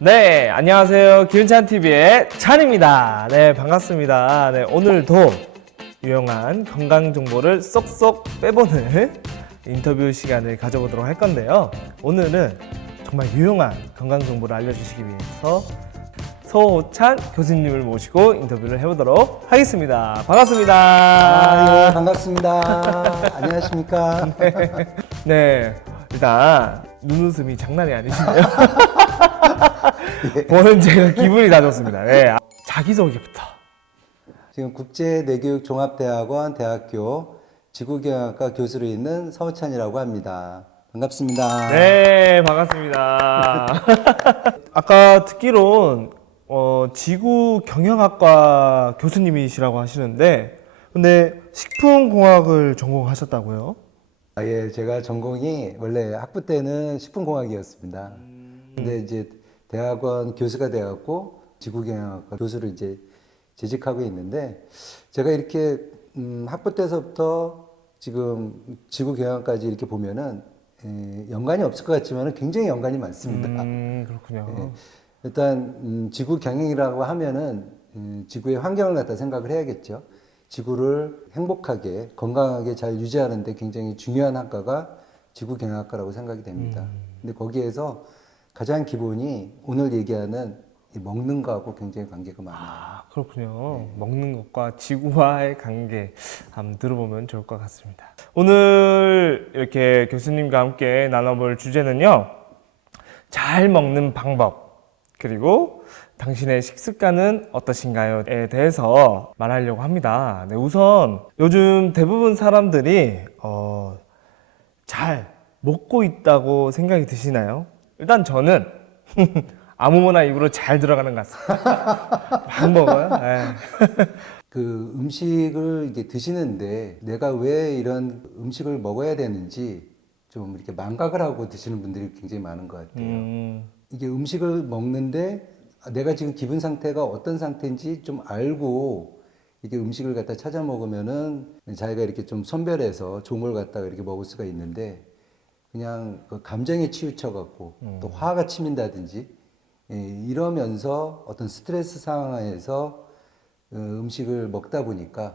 네, 안녕하세요. 기운찬TV의 찬입니다. 네, 반갑습니다. 네, 오늘도 유용한 건강 정보를 쏙쏙 빼보는 인터뷰 시간을 가져보도록 할 건데요. 오늘은 정말 유용한 건강 정보를 알려주시기 위해서 서호찬 교수님을 모시고 인터뷰를 해보도록 하겠습니다. 반갑습니다. 예, 반갑습니다. 안녕하십니까? 네, 일단 눈웃음이 장난이 아니시네요. 오늘 제가 기분이 다 좋습니다. 네, 자기소개부터. 지금 국제내교육종합대학원 대학교 지구경영학과 교수로 있는 서호찬이라고 합니다. 반갑습니다. 네, 반갑습니다. 아까 듣기론 지구경영학과 교수님이시라고 하시는데 근데 식품공학을 전공하셨다고요? 예, 제가 전공이 원래 학부 때는 식품공학이었습니다. 근데 이제 대학원 교수가 되었고 지구경영학과 교수로 이제 재직하고 있는데 제가 이렇게 학부 때서부터 지금 지구경영까지 이렇게 보면은 연관이 없을 것 같지만 굉장히 연관이 많습니다. 그렇군요. 예, 일단 지구경영이라고 하면은 지구의 환경을 갖다 생각을 해야겠죠. 지구를 행복하게 건강하게 잘 유지하는 데 굉장히 중요한 학과가 지구경영학과라고 생각이 됩니다. 근데 거기에서 가장 기본이 오늘 얘기하는 이 먹는 거하고 굉장히 관계가 많아요. 아, 그렇군요. 먹는 것과 지구와의 관계 한번 들어보면 좋을 것 같습니다. 오늘 이렇게 교수님과 함께 나눠볼 주제는요. 잘 먹는 방법, 그리고 당신의 식습관은 어떠신가요?에 대해서 말하려고 합니다. 네, 우선 요즘 대부분 사람들이 잘 먹고 있다고 생각이 드시나요? 일단 저는 아무거나 입으로 잘 들어가는 것 같습니다. 막 먹어요. 네. 그 음식을 이게 드시는데 내가 왜 이런 음식을 먹어야 되는지 좀 이렇게 망각을 하고 드시는 분들이 굉장히 많은 것 같아요. 이게 음식을 먹는데 내가 지금 기분 상태가 어떤 상태인지 좀 알고 이게 음식을 갖다 찾아 먹으면은 자기가 이렇게 좀 선별해서 좋은 걸 갖다가 이렇게 먹을 수가 있는데 그냥 그 감정에 치우쳐 갖고 또 화가 치민다든지 이러면서 어떤 스트레스 상황에서 음식을 먹다 보니까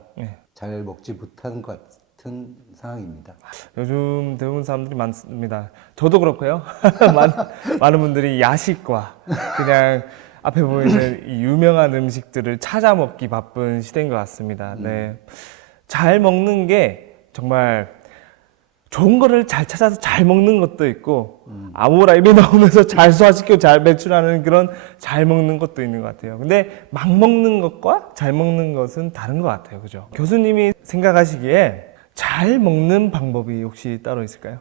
잘 먹지 못하는 것 같은 상황입니다. 요즘 대부분 사람들이 많습니다. 저도 그렇고요. 많은 분들이 야식과 그냥 앞에 보이는 이 유명한 음식들을 찾아 먹기 바쁜 시대인 것 같습니다. 네. 잘 먹는 게 정말 좋은 거를 잘 찾아서 잘 먹는 것도 있고 아무거나 입에 넣으면서 잘 소화시키고 잘 배출하는 그런 잘 먹는 것도 있는 것 같아요. 근데 막 먹는 것과 잘 먹는 것은 다른 것 같아요. 그죠? 교수님이 생각하시기에 잘 먹는 방법이 혹시 따로 있을까요?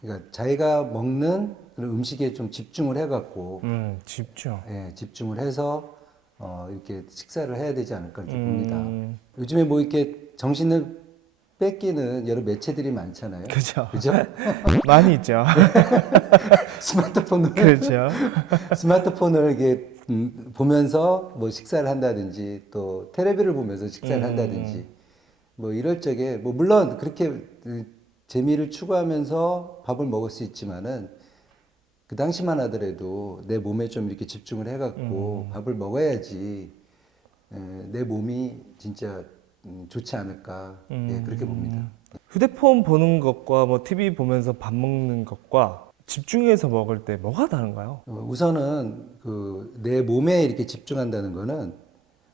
그러니까 자기가 먹는 그런 음식에 좀 집중을 해갖고 집중. 집중을 해서 이렇게 식사를 해야 되지 않을까 이렇게 봅니다. 요즘에 뭐 이렇게 정신을 뺏기는 여러 매체들이 많잖아요. 그죠? 그죠? 많이 있죠. 스마트폰을 그렇죠. 스마트폰을 이게 보면서 뭐 식사를 한다든지 또 텔레비를 보면서 식사를 한다든지 뭐 이럴 적에 뭐 물론 그렇게 재미를 추구하면서 밥을 먹을 수 있지만은 그 당시만 하더라도 내 몸에 좀 이렇게 집중을 해갖고 밥을 먹어야지 내 몸이 진짜 좋지 않을까 그렇게 봅니다. 휴대폰 보는 것과 뭐 TV 보면서 밥 먹는 것과 집중해서 먹을 때 뭐가 다른가요? 우선은 그 내 몸에 이렇게 집중한다는 거는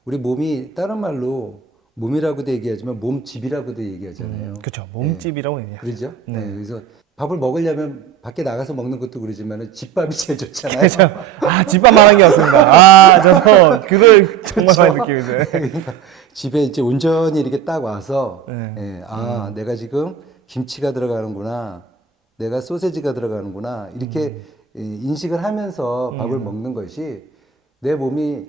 우리 몸이 다른 말로 몸이라고도 얘기하지만 몸집이라고도 얘기하잖아요. 그렇죠. 몸집이라고 얘기해요. 그러죠? 그래서 밥을 먹으려면 밖에 나가서 먹는 것도 그러지만 집밥이 제일 좋잖아요. 그렇죠. 아, 집밥 말한 게 없습니다. 아, 저도 그걸 정말 많이 느끼고 있어요. 그러니까 집에 이제 온전히 이렇게 딱 와서 내가 지금 김치가 들어가는구나, 내가 소세지가 들어가는구나 이렇게 인식을 하면서 밥을 먹는 것이 내 몸이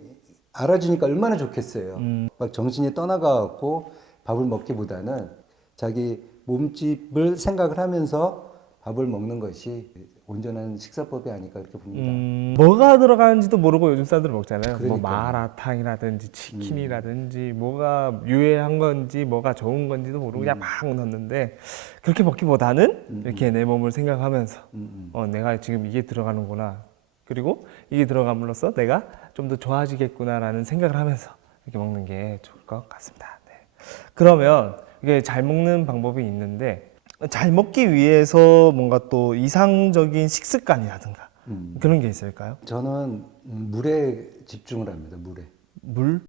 알아주니까 얼마나 좋겠어요. 막 정신이 떠나가고 밥을 먹기보다는 자기 몸집을 생각을 하면서 밥을 먹는 것이 온전한 식사법이 아닐까 그렇게 봅니다. 뭐가 들어가는지도 모르고 요즘 사람들 먹잖아요. 뭐 그러니까요. 마라탕이라든지 치킨이라든지 뭐가 유해한 건지 뭐가 좋은 건지도 모르고 그냥 막 넣는데 그렇게 먹기보다는 이렇게 내 몸을 생각하면서 내가 지금 이게 들어가는구나. 그리고 이게 들어감으로써 내가 좀 더 좋아지겠구나라는 생각을 하면서 이렇게 먹는 게 좋을 것 같습니다. 네. 그러면 이게 잘 먹는 방법이 있는데 잘 먹기 위해서 뭔가 또 이상적인 식습관이라든가 그런 게 있을까요? 저는 물에 집중을 합니다. 물에. 물?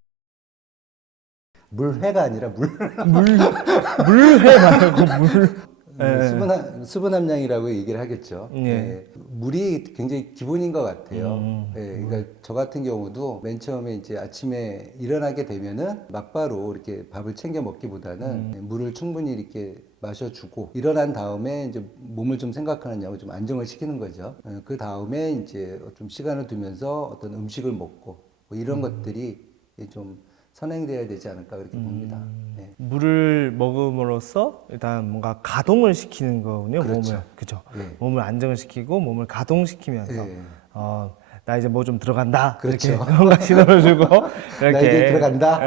물회가 아니라 물. 물회 말고 물. 네. 수분 함량이라고 얘기를 하겠죠. 예. 네. 물이 굉장히 기본인 것 같아요. 네. 그러니까 저 같은 경우도 맨 처음에 이제 아침에 일어나게 되면은 막바로 이렇게 밥을 챙겨 먹기보다는 물을 충분히 이렇게 마셔주고 일어난 다음에 이제 몸을 좀 생각하느냐고 좀 안정을 시키는 거죠. 그 다음에 이제 좀 시간을 두면서 어떤 음식을 먹고 뭐 이런 것들이 좀 선행돼야 되지 않을까 그렇게 봅니다. 네. 물을 먹음으로써 일단 뭔가 가동을 시키는 거군요. 그렇죠. 몸을. 그죠. 네. 몸을 안정을 시키고 몸을 가동시키면서 네. 나 이제 뭐 좀 들어간다. 그렇죠. 이렇게 뭔가 신호를 주고 나 이제 이렇게 들어간다.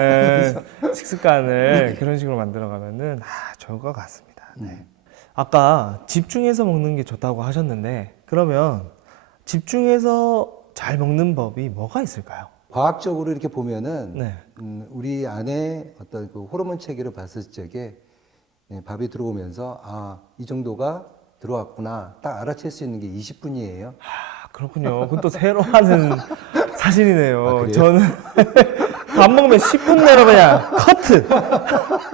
식습관을 그런 식으로 만들어가면은 좋을 것 같습니다. 네. 아까 집중해서 먹는 게 좋다고 하셨는데 그러면 집중해서 잘 먹는 법이 뭐가 있을까요? 과학적으로 이렇게 보면은 네. 우리 안에 어떤 그 호르몬 체계를 봤을 적에 밥이 들어오면서 이 정도가 들어왔구나 딱 알아챌 수 있는 게 20분이에요. 그렇군요. 그건 또 새로 하는 사실이네요. 그래요? 저는 밥 먹으면 10분 내로 그냥 커트.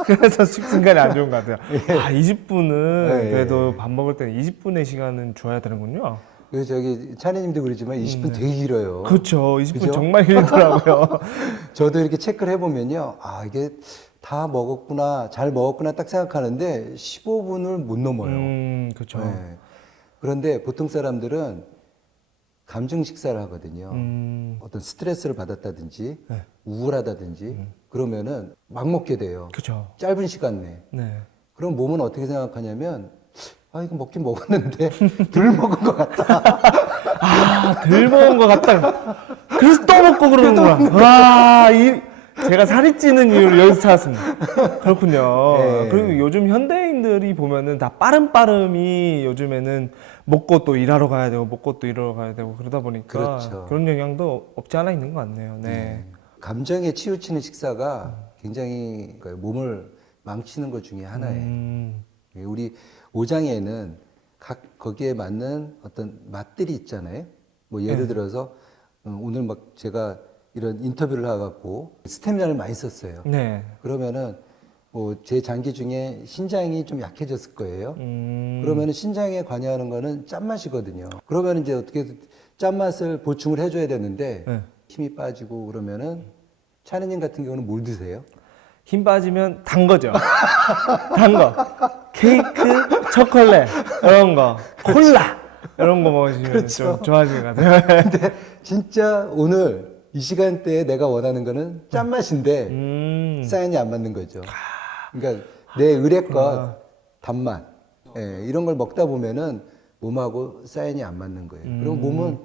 그래서 식습관이 안 좋은 것 같아요. 20분은 예. 그래도 밥 먹을 때는 20분의 시간은 줘야 되는군요. 그래서 저기 차례님도 그러지만 20분 되게 길어요. 그렇죠. 20분 그죠? 정말 길더라고요. 저도 이렇게 체크를 해보면요. 이게 다 먹었구나, 잘 먹었구나 딱 생각하는데 15분을 못 넘어요. 그렇죠. 네. 그런데 보통 사람들은 감정 식사를 하거든요. 어떤 스트레스를 받았다든지 네. 우울하다든지 그러면은 막 먹게 돼요. 그렇죠. 짧은 시간 내에. 네. 그럼 몸은 어떻게 생각하냐면 이거 먹긴 먹었는데 덜 먹은 것 같다. 덜 먹은 것 같다. 그래서 또 먹고 그러는구나. 제가 살이 찌는 이유를 여기서 찾았습니다. 그렇군요. 네. 그리고 요즘 현대인들이 보면은 다 빠름빠름이 요즘에는 먹고 또 일하러 가야 되고 먹고 또 일하러 가야 되고 그러다 보니까 그렇죠. 그런 영향도 없지 않아 있는 것 같네요. 네. 감정에 치우치는 식사가 굉장히 몸을 망치는 것 중에 하나예요. 우리 오장에는 각 거기에 맞는 어떤 맛들이 있잖아요. 뭐 예를 들어서 오늘 막 제가 이런 인터뷰를 해갖고 스테미나를 많이 썼어요. 네. 그러면은 뭐 제 장기 중에 신장이 좀 약해졌을 거예요. 그러면은 신장에 관여하는 거는 짠맛이거든요. 그러면 이제 어떻게 짠맛을 보충을 해줘야 되는데 네. 힘이 빠지고 그러면은 차느님 같은 경우는 뭘 드세요? 힘 빠지면 단 거죠. 단 거. 케이크, 초콜릿, 이런 거. 콜라. 이런 거 먹으시면 좀 좋아지는 것 같아요. 근데 진짜 오늘 이 시간대에 내가 원하는 거는 짠맛인데 사연이 안 맞는 거죠. 그러니까 내 의뢰껏 단맛 이런 걸 먹다 보면은 몸하고 사연이 안 맞는 거예요. 그리고 몸은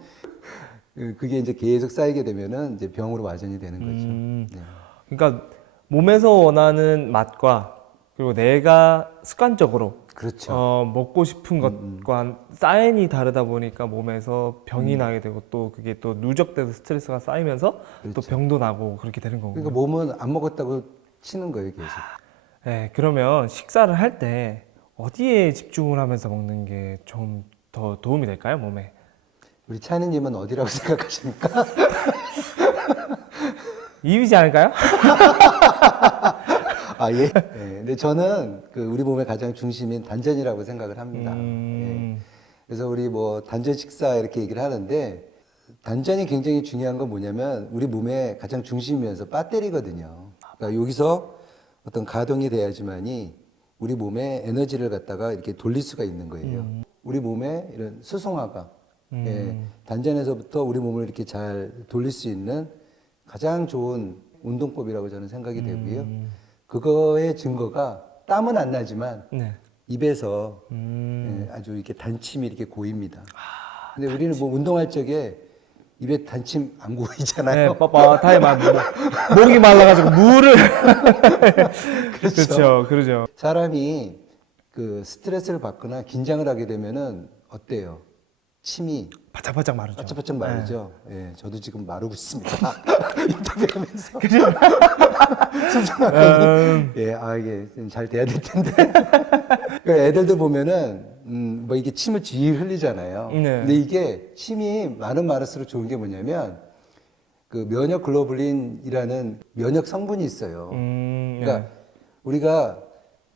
그게 이제 계속 쌓이게 되면은 이제 병으로 와전이 되는 거죠. 네. 그러니까 몸에서 원하는 맛과 그리고 내가 습관적으로 그렇죠. 먹고 싶은 것과 사인이 다르다 보니까 몸에서 병이 나게 되고 또 그게 또 누적돼서 스트레스가 쌓이면서 또 병도 나고 그렇게 되는 거군요. 그러니까 몸은 안 먹었다고 치는 거예요, 계속. 네, 그러면 식사를 할 때 어디에 집중을 하면서 먹는 게 좀 더 도움이 될까요, 몸에? 우리 차이님은 어디라고 생각하십니까? 입이지 않을까요? 예. 근데 저는 우리 몸의 가장 중심인 단전이라고 생각을 합니다. 그래서 우리 뭐 단전 식사 이렇게 얘기를 하는데 단전이 굉장히 중요한 건 뭐냐면 우리 몸의 가장 중심이면서 배터리거든요. 그러니까 여기서 어떤 가동이 돼야지만이 우리 몸의 에너지를 갖다가 이렇게 돌릴 수가 있는 거예요. 우리 몸의 이런 수송화가 단전에서부터 우리 몸을 이렇게 잘 돌릴 수 있는 가장 좋은 운동법이라고 저는 생각이 되고요. 그거의 증거가 땀은 안 나지만 네. 입에서 아주 이렇게 단침이 이렇게 고입니다. 근데 우리는 뭐 운동할 적에 입에 단침 안 고이잖아요. 네, 뻣뻣하게 목이 말라가지고 물을. 그렇죠. 그렇죠. 사람이 그 스트레스를 받거나 긴장을 하게 되면은 어때요? 침이 바짝바짝 마르죠. 바짝바짝 마르죠. 예, 저도 지금 마르고 있습니다. 인터뷰하면서. 수승하니 예, 아 이게 좀 잘 돼야 될 텐데. 그러니까 애들도 보면은 뭐 이게 침을 쥐 흘리잖아요. 네. 근데 이게 침이 많으면 많을수록 좋은 게 뭐냐면 그 면역 글로불린이라는 면역 성분이 있어요. 그러니까 우리가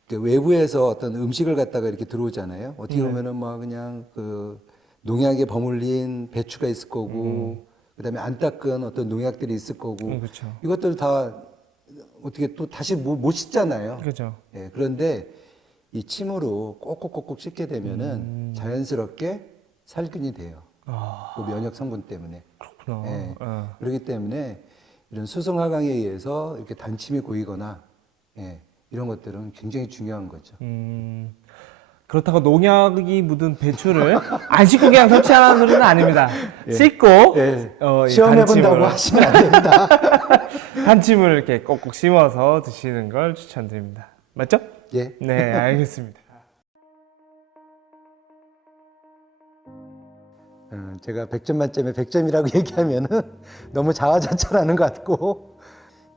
그 외부에서 어떤 음식을 갖다가 이렇게 들어오잖아요. 어떻게 보면은 뭐 그냥 그 농약에 버물린 배추가 있을 거고, 그다음에 안 닦은 어떤 농약들이 있을 거고, 그렇죠. 이것들 다 어떻게 또 다시 못 씻잖아요. 그렇죠. 예, 그런데 이 침으로 꼭꼭꼭꼭 씻게 되면은 자연스럽게 살균이 돼요. 그 면역 성분 때문에. 그렇구나. 예, 그렇기 때문에 이런 수승화강에 의해서 이렇게 단침이 고이거나 예, 이런 것들은 굉장히 중요한 거죠. 그렇다고 농약이 묻은 배추를 안 씻고 그냥 섭취하라는 소리는 아닙니다. 씻고 예, 이 시험해본다고 단침을- 하시면 안 됩니다. 단침을 이렇게 꼭꼭 심어서 드시는 걸 추천드립니다. 맞죠? 예. 네, 알겠습니다. 제가 100점 만점에 100점이라고 얘기하면은 너무 자화자찬하는 것 같고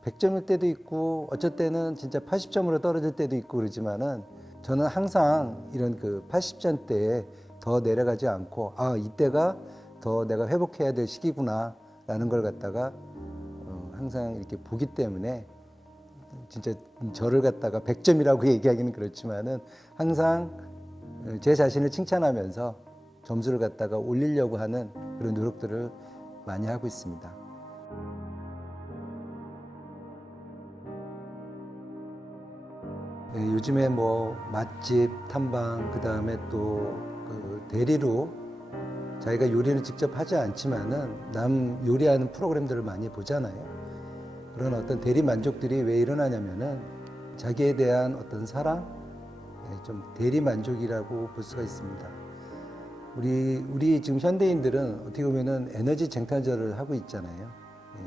100점일 때도 있고 어쩔 때는 진짜 80점으로 떨어질 때도 있고 그러지만은 저는 항상 이런 그 80점대에 더 내려가지 않고 아 이때가 더 내가 회복해야 될 시기구나라는 걸 갖다가 항상 이렇게 보기 때문에 진짜 저를 갖다가 100점이라고 얘기하기는 그렇지만은 항상 제 자신을 칭찬하면서 점수를 갖다가 올리려고 하는 그런 노력들을 많이 하고 있습니다. 예, 요즘에 뭐 맛집 탐방 그 다음에 또 그 대리로 자기가 요리를 직접 하지 않지만은 남 요리하는 프로그램들을 많이 보잖아요. 그런 어떤 대리 만족들이 왜 일어나냐면은 자기에 대한 어떤 사랑, 예, 좀 대리 만족이라고 볼 수가 있습니다. 우리 지금 현대인들은 어떻게 보면은 에너지 쟁탈전을 하고 있잖아요. 예.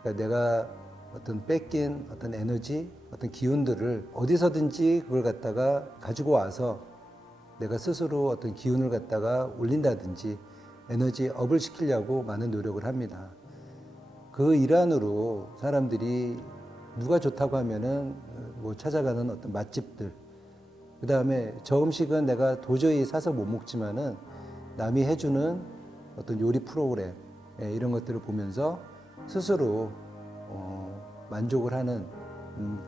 그러니까 내가 어떤 뺏긴 어떤 에너지, 어떤 기운들을 어디서든지 그걸 갖다가 가지고 와서 내가 스스로 어떤 기운을 갖다가 올린다든지 에너지 업을 시키려고 많은 노력을 합니다. 그 일환으로 사람들이 누가 좋다고 하면은 뭐 찾아가는 어떤 맛집들, 그 다음에 저 음식은 내가 도저히 사서 못 먹지만은 남이 해주는 어떤 요리 프로그램 이런 것들을 보면서 스스로 만족을 하는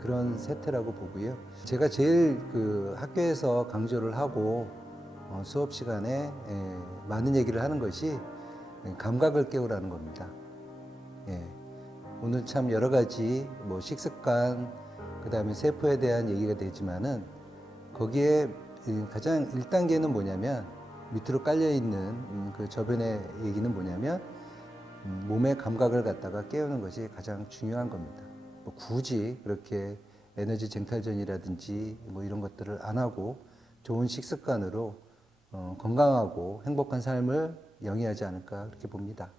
그런 세태라고 보고요. 제가 제일 그 학교에서 강조를 하고 수업 시간에 많은 얘기를 하는 것이 감각을 깨우라는 겁니다. 예. 오늘 참 여러 가지 뭐 식습관, 그 다음에 세포에 대한 얘기가 되지만은 거기에 가장 1단계는 뭐냐면 밑으로 깔려 있는 그 저변의 얘기는 뭐냐면 몸의 감각을 갖다가 깨우는 것이 가장 중요한 겁니다. 뭐 굳이 그렇게 에너지 쟁탈전이라든지 뭐 이런 것들을 안 하고 좋은 식습관으로 건강하고 행복한 삶을 영위하지 않을까 그렇게 봅니다.